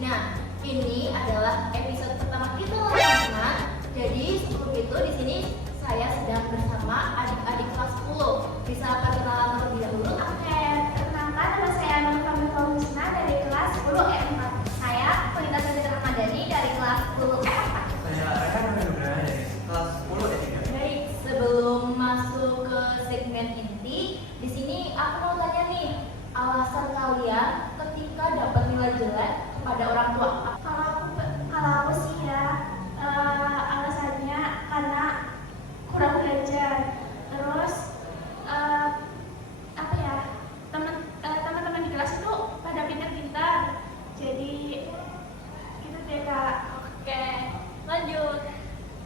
Nah, ini adalah episode pertama kita teman-teman. Jadi sebelum itu di sini saya sedang bersama adik-adik kelas 10. Bisa perkenalan terlebih dahulu? Oke, perkenalkan nama saya Nur Kamila Husna dari kelas 10 E4. Saya Pelita Sandra Ramadhani dari kelas 10 E4. Saya Rehan Nugraha dari kelas 10 S3. Baik, sebelum masuk ke segmen inti, di sini aku mau tanya nih, alasan kalian ketika dapat nilai jelek kepada orang tua. Kalau aku sih ya, alasannya karena kurang belajar. Terus apa ya, teman-teman di kelas itu pada pintar-pintar. Jadi gitu deh Kak. Oke, lanjut.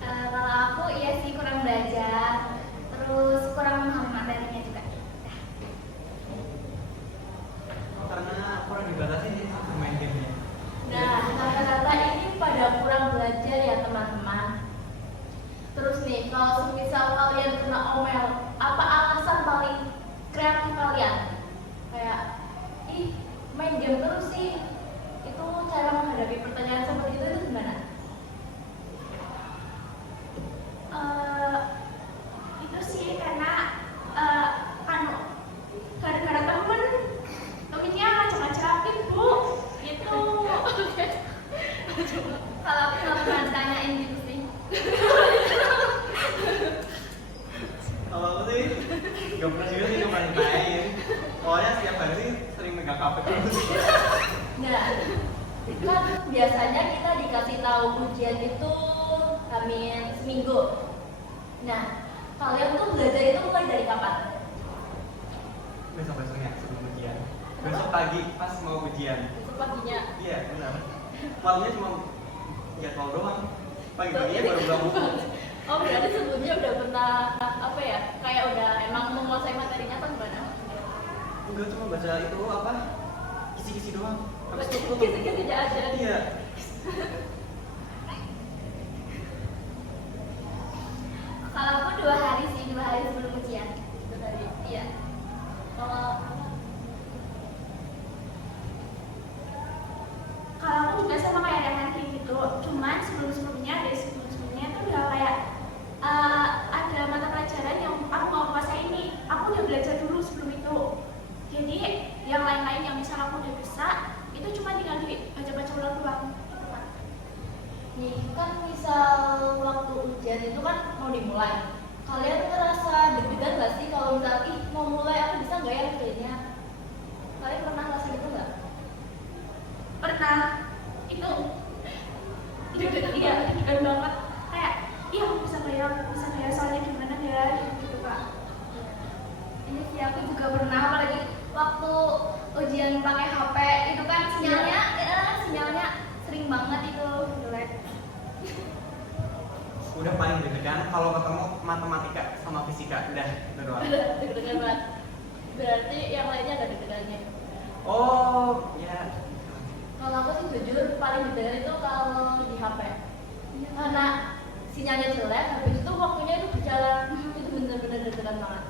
Kalau aku iya sih kurang belajar, terus kurang memahami materinya juga. Karena kurang dibatasi sih main gamenya. Nah, rata-rata ini pada kurang belajar ya teman-teman. Terus nih, kalau semisal kalian kena omel, apa alasan paling kreatif kalian? Kayak, ih main game terus sih. Itu cara menghadapi pertanyaan seperti itu gimana? Itu sih karena gara-gara temennya macam-macam Bu gitu. Kalau aku nggak pernah ditanyain gitu sih. Kalau aku sih nggak pernah juga sih nyobain main. Soalnya setiap hari sih sering megang HP terus. Nah, kan biasanya kita dikasih tahu ujian itu hamin seminggu. Nah, kalian tuh belajar itu mulai dari kapan? Besok-besoknya sebelum ujian. Besok pagi pas mau ujian. Besok paginya. Iya benar. Malamnya cuma jadwal doang. Pagi-paginya baru buka buku. Oh, berarti sebelumnya udah pernah apa ya? Kayak udah emang menguasai materinya atau gimana? Enggak, cuma baca itu apa? Kisi-kisi doang. Habis itu tutup. Kisi-kisi aja. Iya. Kalau aku 2 hari sih, 2 hari sebelum ujian. 2 hari. Iya. Kalau aku juga sama kayak Rehan kayak gitu, cuman sebelumnya itu udah kayak ada mata pelajaran yang aku mau kuasai ini, aku udah belajar dulu sebelum itu. Jadi yang lain-lain yang misal aku udah bisa, itu cuma tinggal dibaca-baca ulang doang. Nih, kan misal waktu ujian itu kan mau dimulai. Kalian ngerasa deg-degan gak sih kalau misal, ih mau mulai aku bisa gak ya ngerjainnya? Kalian pernah ngerasa gitu gak? Pernah, itu deg-degan banget, kayak iya aku bisa kayak soalnya gimana ya gitu Kak. Ini sih aku juga pernah, apalagi waktu ujian pakai HP itu kan sinyalnya sering banget itu jelek. Udah paling deg-degan kalau ketemu matematika sama fisika. Udah doang. Deg-degan banget. Berarti yang lainnya ada deg-degannya. Oh, ya. Kalau aku sih jujur paling deg-degan itu kalau di HP. Karena sinyalnya jelek, habis itu waktunya itu berjalan, itu bener-bener deg-degan banget.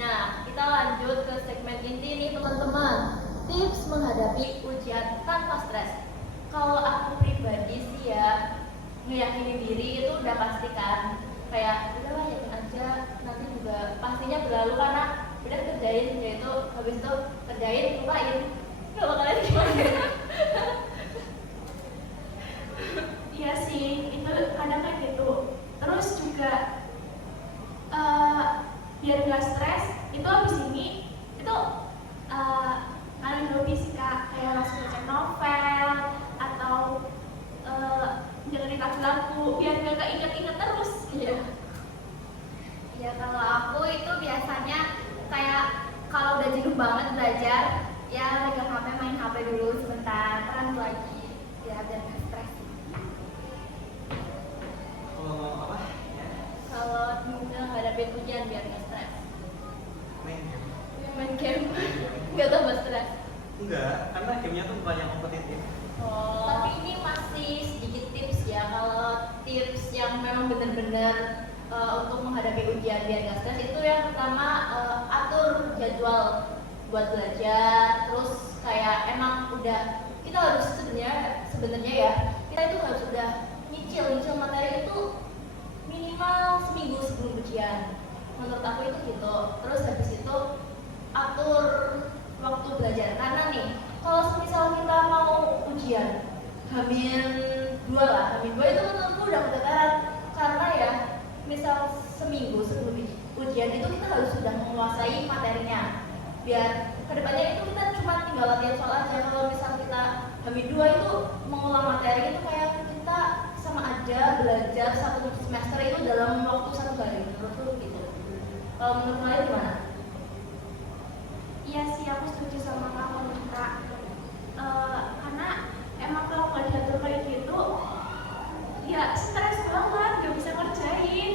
Nah, kita lanjut ke segmen inti nih teman-teman. Tips menghadapi ujian tanpa stres. Kalau aku pribadi sih ya, ngeyakinin diri itu udah pasti kan. Kayak udahlah yakin aja, nanti juga pastinya berlalu karena udah kerjain, yaitu habis itu kerjain, lupain. Kalau kalian gimana? Iya sih, itu kadang kayak gitu. Terus juga biar nggak stres, itu abis ini itu kalian hobi sih Kak, kayak langsung baca novel atau dengerin lagu-lagu biar nggak keinget-inget terus. Iya. Ya kalau aku itu biasa biasanya kayak kalau udah jenuh banget belajar, ya megang HP, main HP dulu sebentar, terus lagi, ya biar nggak stres. Kalau apa? Ya, Kalau menghadapi ujian biar nggak stres, main game. main game, nggak tambah stres. Enggak, karena gamenya tuh bukan yang kompetitif. Oh. Tapi ini masih sedikit tips ya. Kalau tips yang memang benar-benar untuk menghadapi ujian biar nggak stres itu yang pertama, atur jadwal buat belajar. Terus kayak emang udah kita harus sebenarnya ya kita itu harus udah nyicil materi itu minimal seminggu sebelum ujian. Menurut aku itu gitu. Terus habis itu atur waktu belajar karena nih kalau misal kita mau ujian Hamin 2 itu menurutku udah keteteran karena ya misal seminggu sebelum ujian itu kita harus sudah menguasai materinya biar kedepannya itu kita cuma tinggal latihan soal aja. Kalau misal kita Hamin 2 itu mengulang materi itu kayak kita sama aja belajar satu semester itu dalam waktu 1 hari. Menurutku gitu. Kalau menurut kalian gimana? Iya sih, aku setuju sama kamu Kak. Karena emang kalau nggak diatur kayak gitu, ya stres banget, nggak bisa ngerjain.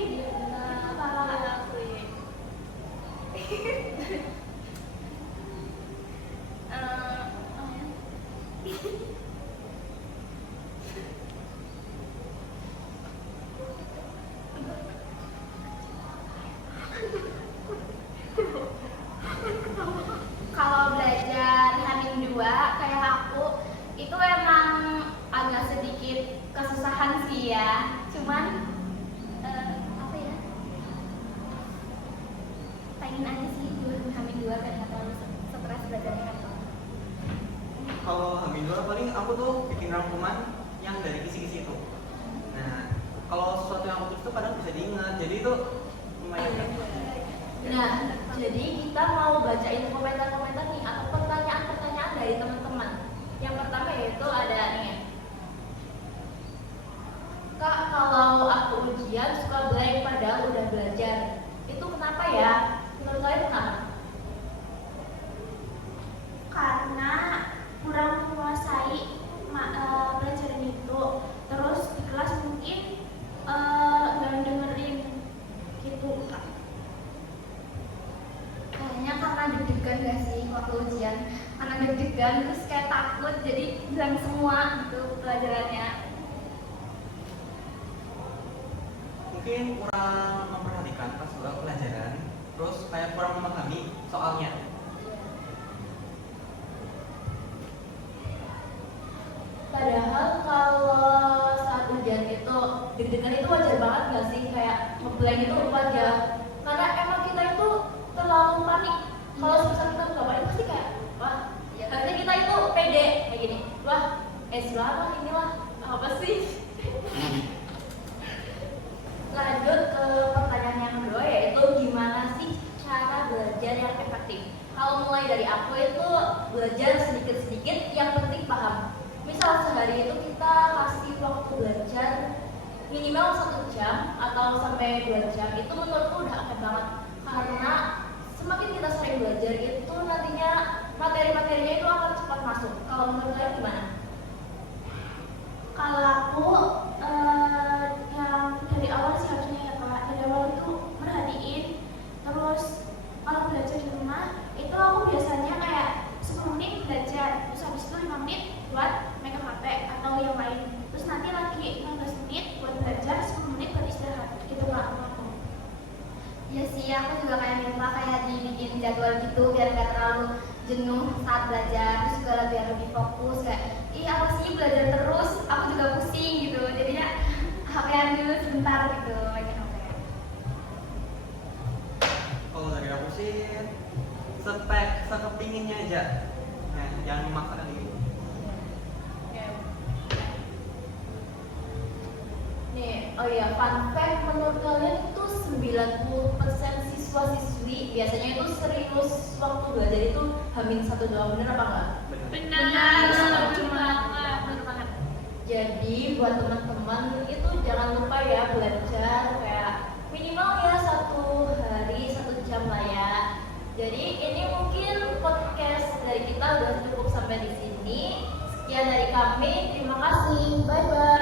Kalau belajar Hamin 2 kayak aku itu emang agak sedikit kesusahan sih ya. Cuman apa ya? Pengen aja sih Hamin 2 biar nggak terlalu stres belajarnya. Kalau Hamin 2 paling aku tuh bikin rangkuman yang dari kisi-kisi itu. Nah, kalau sesuatu yang aku tulis tuh kadang bisa diingat, jadi itu lumayan. Nah, jadi kita mau bacain komentar-komentar nih atau pertanyaan-pertanyaan dari teman-teman. Yang pertama yaitu ada nih, Kak, kalau aku ujian suka blank padahal udah belajar. Itu kenapa ya? Menurut kalian kenapa? Karena kurang menguasai pelajaran itu. Terus di kelas mungkin nggak dengerin gitu Kak. Kayaknya karena deg-degan gak sih waktu ujian? Karena deg-degan terus kayak takut jadi bilang semua gitu pelajarannya. Mungkin kurang memperhatikan pas pelajaran, terus kayak kurang memahami soalnya. Padahal kalau saat ujian itu deg-degan itu wajar banget gak sih? Kayak ngeblank itu wajar. Karena emang kita itu terlalu panik. Kalau susah kita nggak panik pasti kayak wah, ya harusnya kita itu pede kayak gini. Wah, selama inilah apa sih? Lanjut ke pertanyaan yang kedua yaitu gimana sih cara belajar yang efektif? Kalau mulai dari aku itu belajar sedikit-sedikit yang penting paham. Misal sehari itu kita kasih waktu belajar minimal 1 jam atau sampai 2 jam itu menurutku udah oke banget karena semakin kita sering belajar itu nantinya materi-materinya itu akan cepat masuk. Kalau menurut kalian gimana? Kalau aku yang dari awal sih harusnya ya Kak, dari awal itu merhatiin. Terus kalau belajar di rumah itu aku biasanya kayak 10 menit belajar, terus habis itu 5 menit buat megang HP atau yang lain. Terus nanti lagi 15 menit buat belajar, 10 menit buat istirahat. Gitu Kak aku. Ya sih, aku juga kayak minta kayak dibikin jadwal gitu biar gak terlalu jenuh saat belajar, terus juga biar lebih fokus kayak ih apa sih belajar terus, aku juga pusing gitu, jadinya HP-an dulu sebentar gitu, main HP-an. Kalau dari aku sih spek sekepinginnya aja. Nah, jangan memaksakan diri. Nih, oh iya, fun fact menurut kalian itu 90% siswa-siswi biasanya itu serius waktu belajar itu Hamin 1 doang, bener apa enggak? Benar, setuju banget. Bener banget. Jadi buat teman-teman itu jangan lupa ya belajar kayak minimal ya 1 hari 1 jam lah ya cukup sampai di sini. Sekian dari kami. Terima kasih. Bye bye.